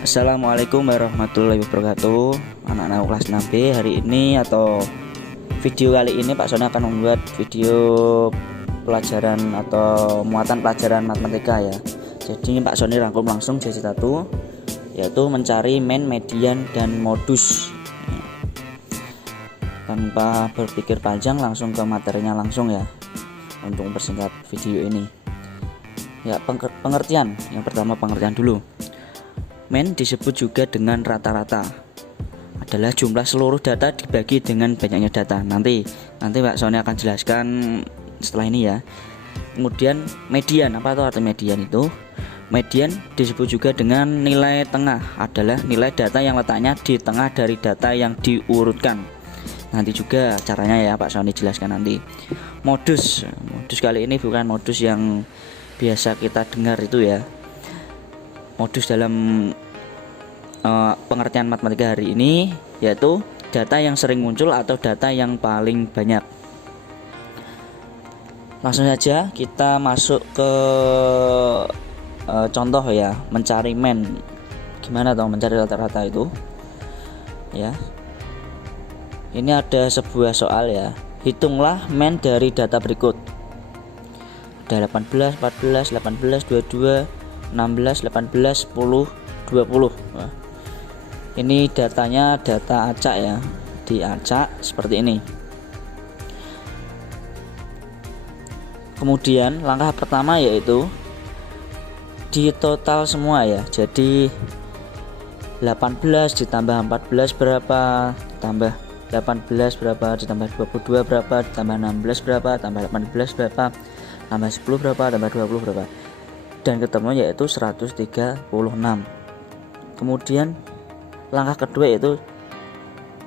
Assalamualaikum warahmatullahi wabarakatuh. Anak-anak kelas 6B, hari ini atau video kali ini Pak Sony akan membuat video pelajaran atau muatan pelajaran matematika ya. Jadi Pak Sony rangkum langsung sesi 1, yaitu mencari main, median, dan modus. Tanpa berpikir panjang langsung ke materinya langsung ya, untuk mempersingkat video ini. Ya, pengertian. Yang pertama pengertian dulu. Main disebut juga dengan rata-rata, adalah jumlah seluruh data dibagi dengan banyaknya data. Nanti Pak Sony akan jelaskan setelah ini ya. Kemudian median, apa itu arti median itu? Median disebut juga dengan nilai tengah, adalah nilai data yang letaknya di tengah dari data yang diurutkan. Nanti juga caranya ya Pak Sony jelaskan nanti. Modus kali ini bukan modus yang biasa kita dengar itu ya. Modus dalam pengertian matematika hari ini yaitu data yang sering muncul atau data yang paling banyak. Langsung saja kita masuk ke contoh ya, mencari main. Gimana dong mencari rata-rata itu? Ya. Ini ada sebuah soal ya. Hitunglah main dari data berikut. Ada 18, 14, 18, 22, 16, 18, 10, 20. Nah, ini datanya data acak ya, diacak seperti ini. Kemudian langkah pertama yaitu di total semua ya. Jadi 18 ditambah 14 berapa, tambah 18 berapa, ditambah 22 berapa, ditambah 16 berapa, tambah 18 berapa, tambah 10 berapa, tambah 20 berapa, dan ketemu yaitu 136. Kemudian langkah kedua yaitu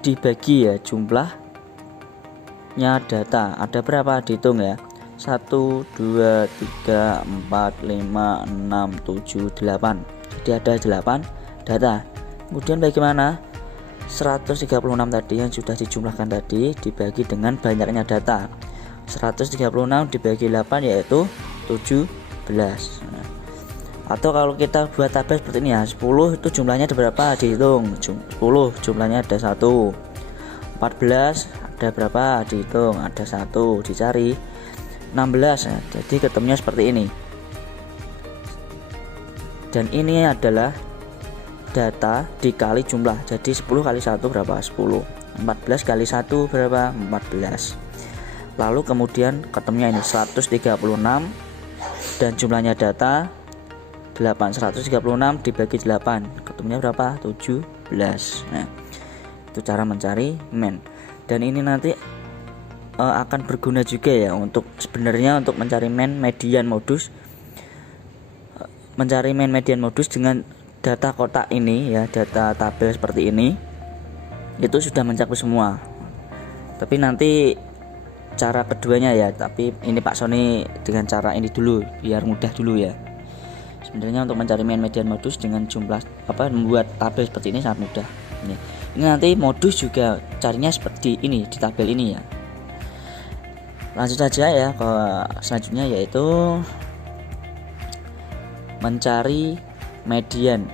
dibagi ya, jumlahnya data ada berapa, dihitung ya. 1, 2, 3, 4, 5, 6, 7, 8. Jadi ada 8 data. Kemudian bagaimana? 136 tadi yang sudah dijumlahkan tadi dibagi dengan banyaknya data. 136 dibagi 8 yaitu 17. Atau kalau kita buat tabel seperti ini ya, 10 itu jumlahnya ada berapa, dihitung. 10 jumlahnya ada 1. 14 ada berapa, dihitung, ada 1, dicari. 16 ya, jadi ketemunya seperti ini. Dan ini adalah data dikali jumlah, jadi 10 kali 1 berapa, 10. 14 kali 1 berapa, 14. Lalu kemudian ketemunya ini 136 dan jumlahnya data 8. 136 dibagi 8 ketemunya berapa, 17. Nah, itu cara mencari main. Dan ini nanti akan berguna juga ya untuk sebenarnya untuk mencari main, median, modus. Mencari main, median, modus dengan data kotak ini ya, data tabel seperti ini itu sudah mencakup semua. Tapi nanti cara keduanya ya, tapi ini Pak Sony dengan cara ini dulu biar mudah dulu ya. Sebenarnya untuk mencari main, median, modus dengan jumlah membuat tabel seperti ini sangat mudah. Ini nanti modus juga carinya seperti ini di tabel ini ya. Lanjut saja ya ke selanjutnya yaitu mencari median.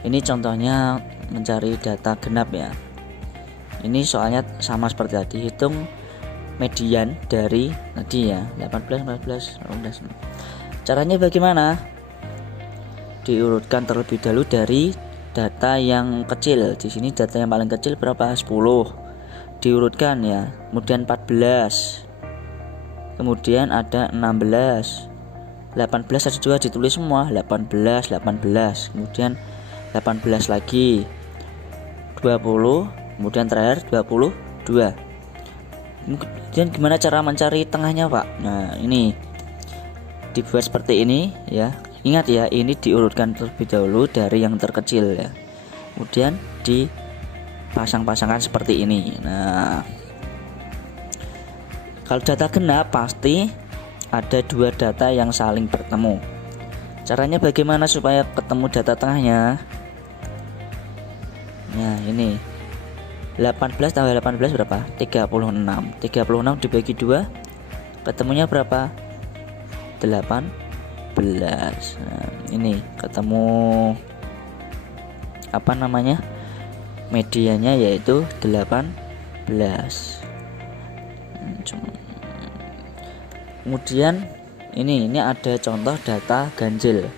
Ini contohnya mencari data genap ya. Ini soalnya sama seperti tadi, hitung median dari tadi ya, 18, 14, 18. Caranya bagaimana? Diurutkan terlebih dahulu dari data yang kecil. Di sini data yang paling kecil berapa? 10. Diurutkan ya. Kemudian 14. Kemudian ada 16. 18 ada juga ditulis semua, 18. Kemudian 18 lagi. 20, kemudian terakhir 22. Kemudian gimana cara mencari tengahnya Pak? Nah, ini dibuat seperti ini ya. Ingat ya, ini diurutkan terlebih dahulu dari yang terkecil ya. Kemudian dipasang-pasangkan seperti ini. Nah, kalau data genap pasti ada dua data yang saling bertemu. Caranya bagaimana supaya ketemu data tengahnya? Nah, ini 18 tambah 18 berapa? 36. 36 dibagi 2 ketemunya berapa? 18. Nah, ini ketemu medianya yaitu 18. Kemudian ini ada contoh data ganjil.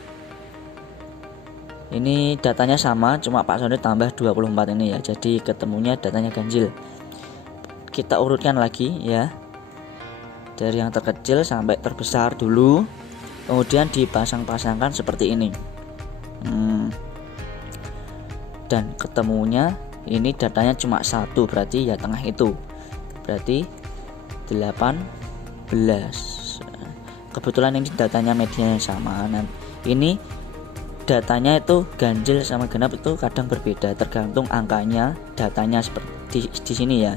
Ini datanya sama, cuma Pak Sony tambah 24 ini ya. Jadi ketemunya datanya ganjil. Kita urutkan lagi ya, dari yang terkecil sampai terbesar dulu, kemudian dipasang-pasangkan seperti ini. Dan ketemunya ini datanya cuma satu, berarti ya tengah itu, berarti 18. Kebetulan ini datanya medianya sama. Nah, ini datanya itu ganjil sama genap itu kadang berbeda tergantung angkanya datanya seperti di sini ya.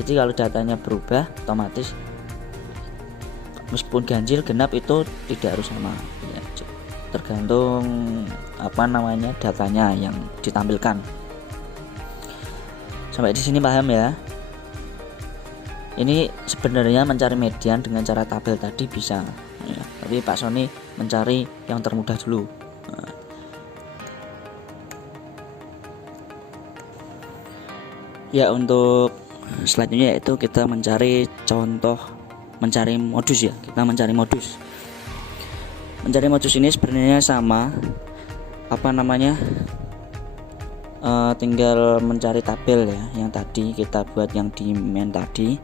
Jadi kalau datanya berubah, otomatis meskipun ganjil genap itu tidak harus sama ya, tergantung datanya yang ditampilkan. Sampai di sini paham ya? Ini sebenarnya mencari median dengan cara tabel tadi bisa ya, tapi Pak Sony mencari yang termudah dulu. Ya, untuk selanjutnya yaitu kita mencari modus ya. Kita mencari modus. Mencari modus ini sebenarnya sama, tinggal mencari tabel ya, yang tadi kita buat yang di main tadi.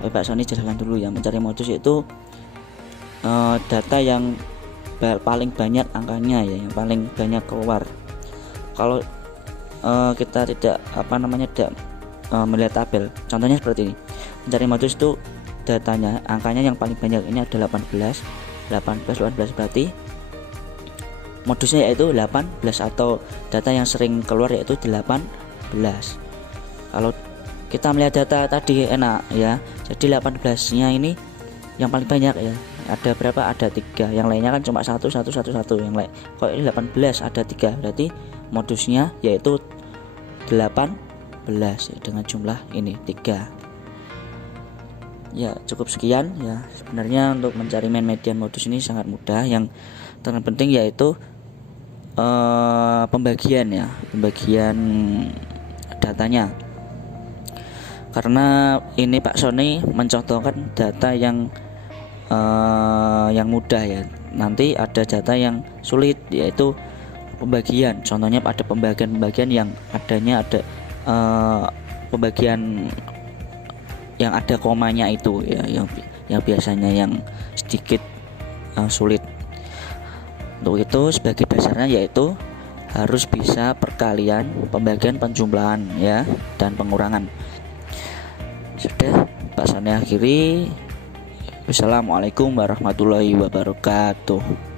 Tapi Pak Sony jelaskan dulu ya, mencari modus itu data yang paling banyak angkanya ya, yang paling banyak keluar. Kalau kita tidak melihat tabel, contohnya seperti ini. Mencari modus itu datanya, angkanya yang paling banyak ini ada 18 berarti modusnya yaitu 18, atau data yang sering keluar yaitu 18. Kalau kita melihat data tadi enak ya, jadi 18 nya ini yang paling banyak ya. Ada berapa? Ada 3, yang lainnya kan cuma 1 yang lain. Kalau ini 18 ada 3, berarti modusnya yaitu 18 ya, dengan jumlah ini 3. Ya, cukup sekian ya. Sebenarnya untuk mencari mean, median, modus ini sangat mudah. Yang terpenting yaitu pembagian datanya. Karena ini Pak Sony mencontohkan data yang mudah ya. Nanti ada data yang sulit yaitu pembagian. Contohnya ada pembagian yang adanya ada pembagian yang ada komanya itu ya, yang biasanya yang sedikit sulit. Untuk itu sebagai dasarnya yaitu harus bisa perkalian, pembagian, penjumlahan ya, dan pengurangan. Sudah, Pak Sony akhiri. Wassalamualaikum warahmatullahi wabarakatuh.